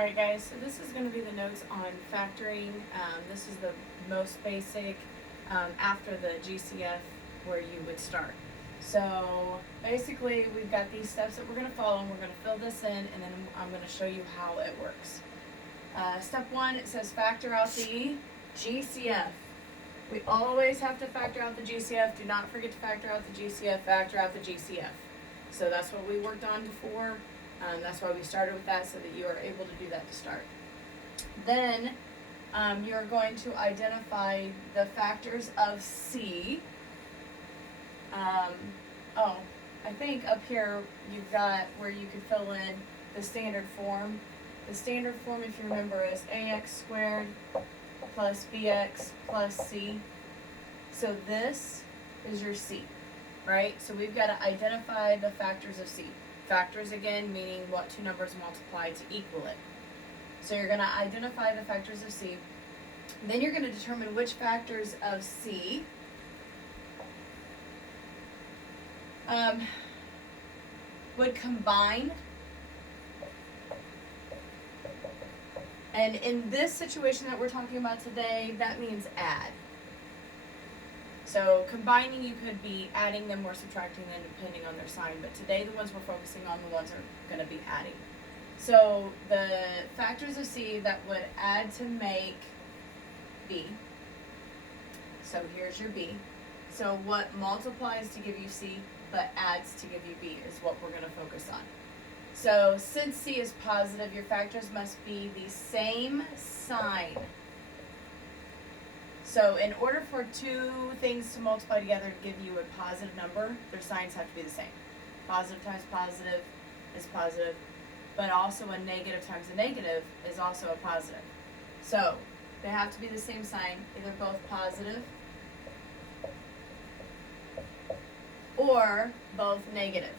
Alright guys, so this is going to be the notes on factoring. This is the most basic after the GCF where you would start. So basically we've got these steps that we're going to follow, and we're going to fill this in, and then I'm going to show you how it works. Step 1, it says factor out the GCF. We always have to factor out the GCF. Do not forget to factor out the GCF, factor out the GCF. So that's what we worked on before. That's why we started with that, so that you are able to do that to start. Then you're going to identify the factors of C. I think up here you've got where you could fill in the standard form. The standard form, if you remember, is ax squared plus bx plus c. So this is your C, right? So we've got to identify the factors of C. Factors, again, meaning what two numbers multiply to equal it. So you're going to identify the factors of C. Then you're going to determine which factors of C would combine. And in this situation that we're talking about today, that means add. So combining, you could be adding them or subtracting them depending on their sign, but today the ones we're focusing on, the ones are going to be adding. So the factors of C that would add to make B. So here's your B. So what multiplies to give you C but adds to give you B is what we're going to focus on. So since C is positive, your factors must be the same sign. So in order for two things to multiply together to give you a positive number, their signs have to be the same. Positive times positive is positive, but also a negative times a negative is also a positive. So they have to be the same sign, either both positive or both negative.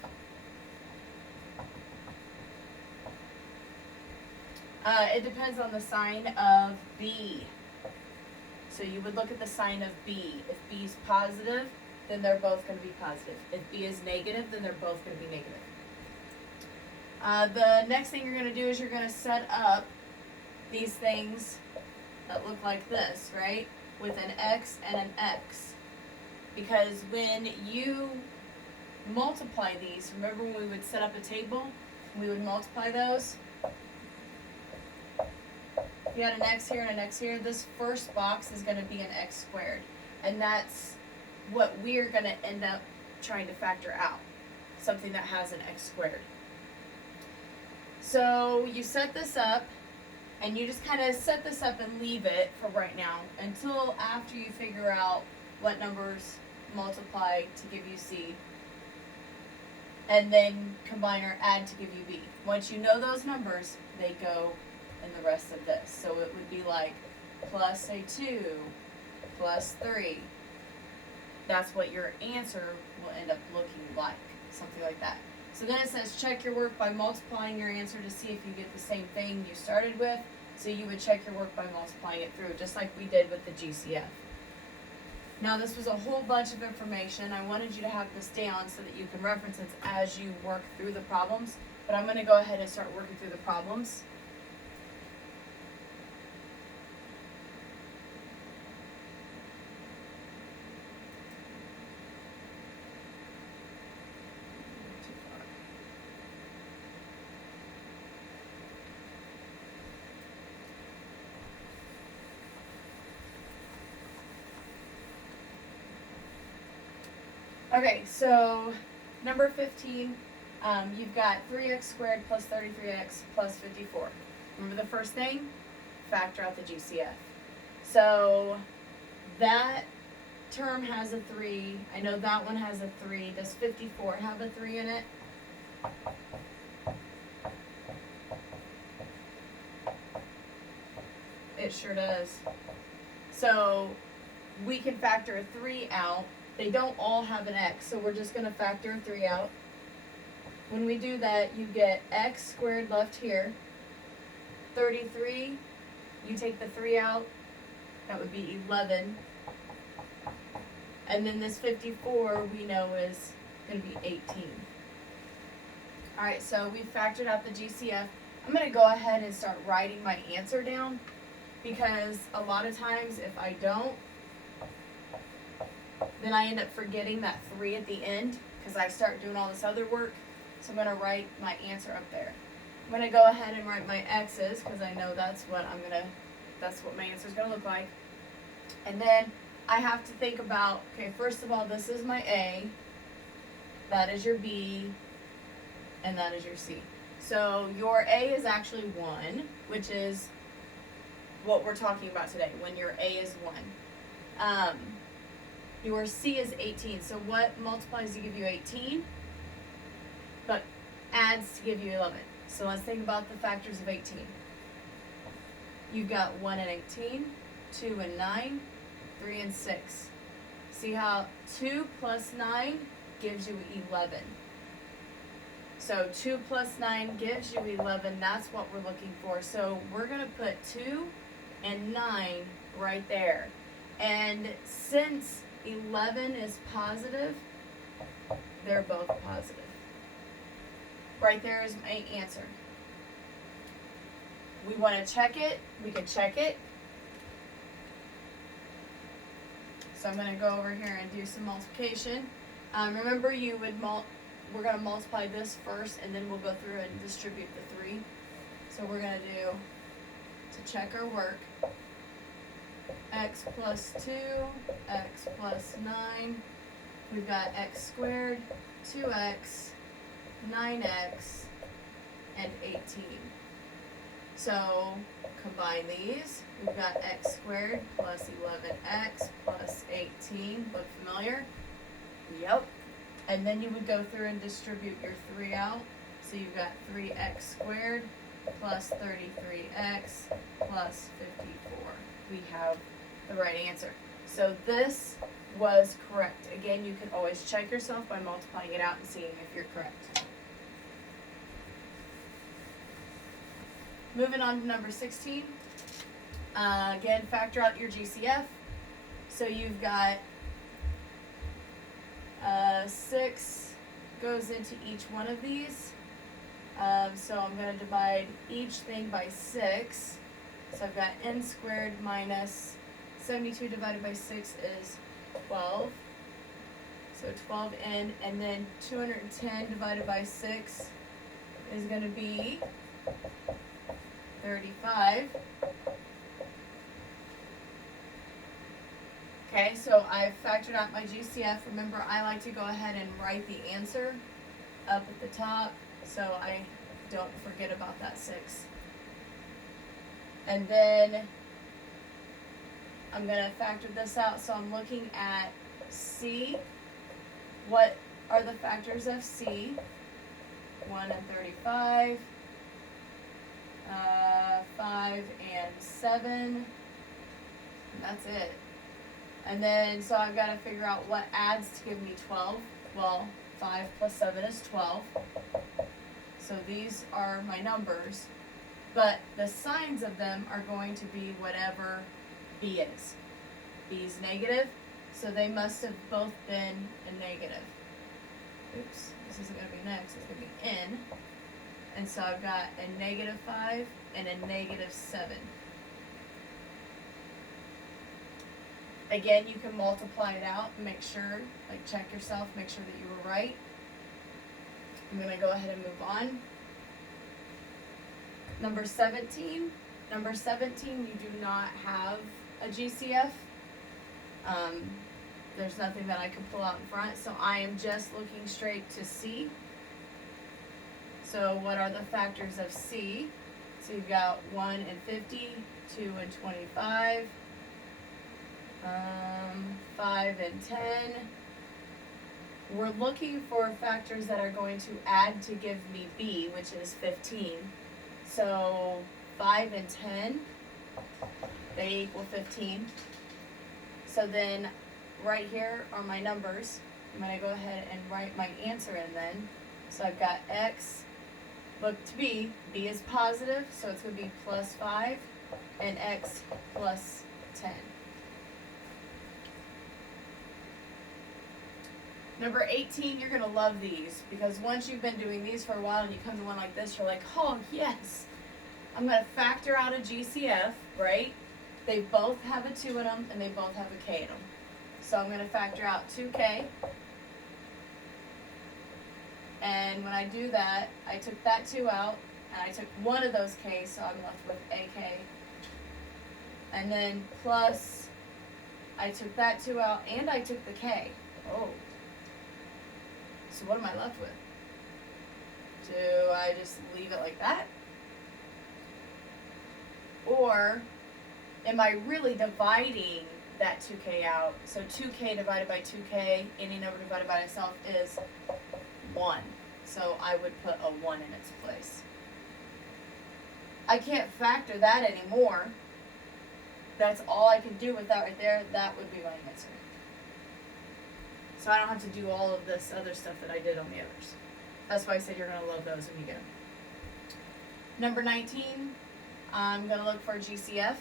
It depends on the sign of B. So you would look at the sign of B. If B is positive, then they're both going to be positive. If B is negative, then they're both going to be negative. The next thing you're going to do is you're going to set up these things that look like this, right? With an X and an X. Because when you multiply these, remember when we would set up a table, we would multiply those? If you had an X here and an X here, this first box is going to be an X squared. And that's what we're going to end up trying to factor out. Something that has an X squared. So you set this up, and you just kind of set this up and leave it for right now until after you figure out what numbers multiply to give you C, and then combine or add to give you B. Once you know those numbers, they go in the rest of this. So it would be like plus, say, 2, plus 3. That's what your answer will end up looking like, something like that. So then it says check your work by multiplying your answer to see if you get the same thing you started with. So you would check your work by multiplying it through, just like we did with the GCF. Now this was a whole bunch of information. I wanted you to have this down so that you can reference it as you work through the problems. But I'm going to go ahead and start working through the problems. Okay, so number 15, you've got 3x squared plus 33x plus 54. Remember the first thing? Factor out the GCF. So that term has a 3. I know that one has a 3. Does 54 have a 3 in it? It sure does. So we can factor a 3 out. They don't all have an X, so we're just going to factor a 3 out. When we do that, you get x squared left here. 33, you take the 3 out, that would be 11. And then this 54 we know is going to be 18. Alright, so we factored out the GCF. I'm going to go ahead and start writing my answer down, because a lot of times if I don't, then I end up forgetting that 3 at the end because I start doing all this other work. So I'm going to write my answer up there. I'm going to go ahead and write my x's because I know that's what my answer is going to look like. And then I have to think about, okay, first of all, this is my A, that is your B, and that is your C. So your A is actually 1, which is what we're talking about today, when your A is 1. Your C is 18. So what multiplies to give you 18, but adds to give you 11? So let's think about the factors of 18. You've got 1 and 18, 2 and 9, 3 and 6. See how 2 plus 9 gives you 11. So 2 plus 9 gives you 11. That's what we're looking for. So we're going to put 2 and 9 right there. And since 11 is positive, they're both positive. Right there is my answer. We want to check it. We can check it. So I'm going to go over here and do some multiplication. Remember, we're going to multiply this first, and then we'll go through and distribute the 3. So we're going to do, to check our work, x plus 2, x plus 9. We've got x squared, 2x, 9x, and 18. So combine these. We've got x squared plus 11x plus 18. Look familiar? Yep. And then you would go through and distribute your 3 out. So you've got 3x squared plus 33x plus 54. We have the right answer. So this was correct. Again, you can always check yourself by multiplying it out and seeing if you're correct. Moving on to number 16. Again, factor out your GCF. So you've got 6 goes into each one of these. So I'm going to divide each thing by 6. So I've got n squared minus 72 divided by 6 is 12. So 12n, and then 210 divided by 6 is going to be 35. Okay, so I've factored out my GCF. Remember, I like to go ahead and write the answer up at the top so I don't forget about that 6. And then I'm going to factor this out. So I'm looking at C. What are the factors of C? 1 and 35. 5 and 7. And that's it. And then, so I've got to figure out what adds to give me 12. Well, 5 plus 7 is 12. So these are my numbers. But the signs of them are going to be whatever B is. B is negative, so they must have both been a negative. Oops, this isn't going to be next, it's going to be N. And so I've got a negative 5 and a negative 7. Again, you can multiply it out and make sure, like check yourself, make sure that you were right. I'm going to go ahead and move on. Number 17. Number 17, you do not have a GCF. There's nothing that I can pull out in front, so I am just looking straight to C. So what are the factors of C? So you've got 1 and 50, 2 and 25, 5 and 10. We're looking for factors that are going to add to give me B, which is 15. So 5 and 10, they equal 15. So then right here are my numbers. I'm going to go ahead and write my answer in then. So I've got X, look to B is positive, so it's going to be plus 5, and X plus 10. Number 18, you're going to love these, because once you've been doing these for a while and you come to one like this, you're like, oh yes, I'm going to factor out a GCF, right? They both have a 2 in them, and they both have a K in them. So I'm going to factor out 2K. And when I do that, I took that 2 out, and I took one of those K's, so I'm left with AK. And then plus, I took that 2 out, and I took the K. Oh. So what am I left with? Do I just leave it like that? Or am I really dividing that 2K out? So 2K divided by 2K, any number divided by itself is 1. So I would put a 1 in its place. I can't factor that anymore. That's all I can do with that right there. That would be my answer. So I don't have to do all of this other stuff that I did on the others. That's why I said you're going to love those when you get them. Number 19, I'm going to look for GCF.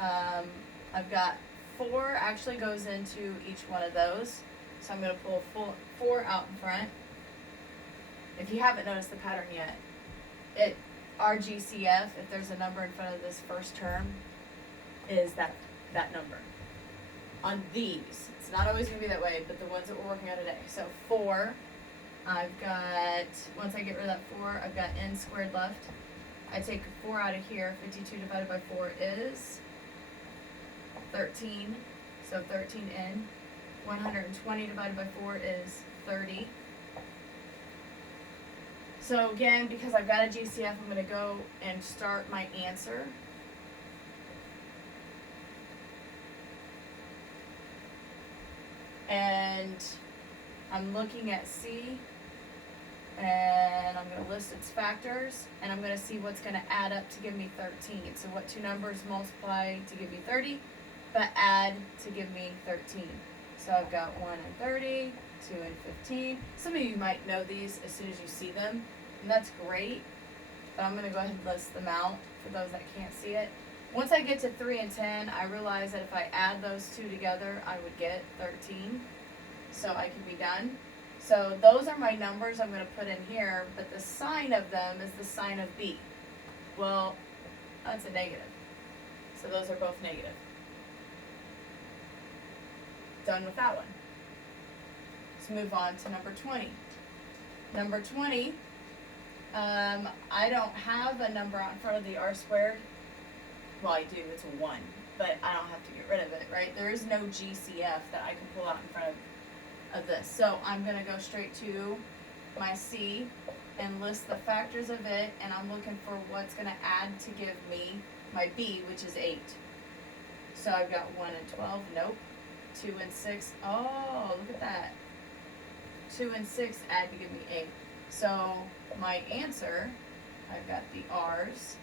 I've got 4 actually goes into each one of those. So I'm going to pull 4 out in front. If you haven't noticed the pattern yet, our GCF, if there's a number in front of this first term, is that number. On these, it's not always going to be that way, but the ones that we're working on today. So 4, I've got, once I get rid of that 4, I've got n squared left. I take 4 out of here. 52 divided by 4 is 13. So 13n. 120 divided by 4 is 30. So again, because I've got a GCF, I'm going to go and start my answer. And I'm looking at C, and I'm going to list its factors, and I'm going to see what's going to add up to give me 13. So what 2 numbers multiply to give me 30, but add to give me 13. So I've got 1 and 30, 2 and 15. Some of you might know these as soon as you see them, and that's great, but I'm going to go ahead and list them out for those that can't see it. Once I get to 3 and 10, I realize that if I add those 2 together, I would get 13. So I can be done. So those are my numbers I'm going to put in here, but the sign of them is the sign of B. Well, that's a negative. So those are both negative. Done with that one. Let's move on to number 20. Number 20, I don't have a number out in front of the r squared. Well, I do, it's a 1, but I don't have to get rid of it, right? There is no GCF that I can pull out in front of this. So I'm going to go straight to my C and list the factors of it, and I'm looking for what's going to add to give me my B, which is 8. So I've got 1 and 12, nope. 2 and 6, oh, look at that. 2 and 6 add to give me 8. So my answer, I've got the R's,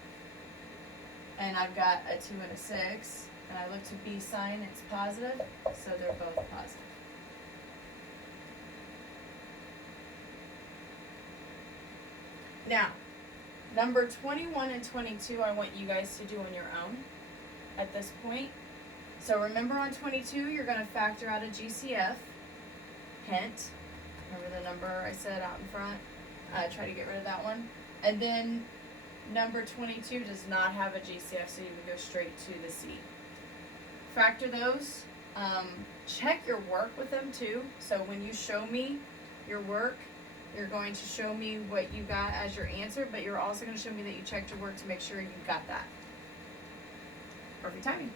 and I've got a 2 and a 6, and I look to B sign, it's positive, so they're both positive. Now, number 21 and 22, I want you guys to do on your own at this point. So remember on 22, you're going to factor out a GCF. Hint, remember the number I said out in front? Try to get rid of that one. And then number 22 does not have a GCF, so you would go straight to the C. Factor those. Check your work with them too. So when you show me your work, you're going to show me what you got as your answer, but you're also going to show me that you checked your work to make sure you got that. Perfect timing.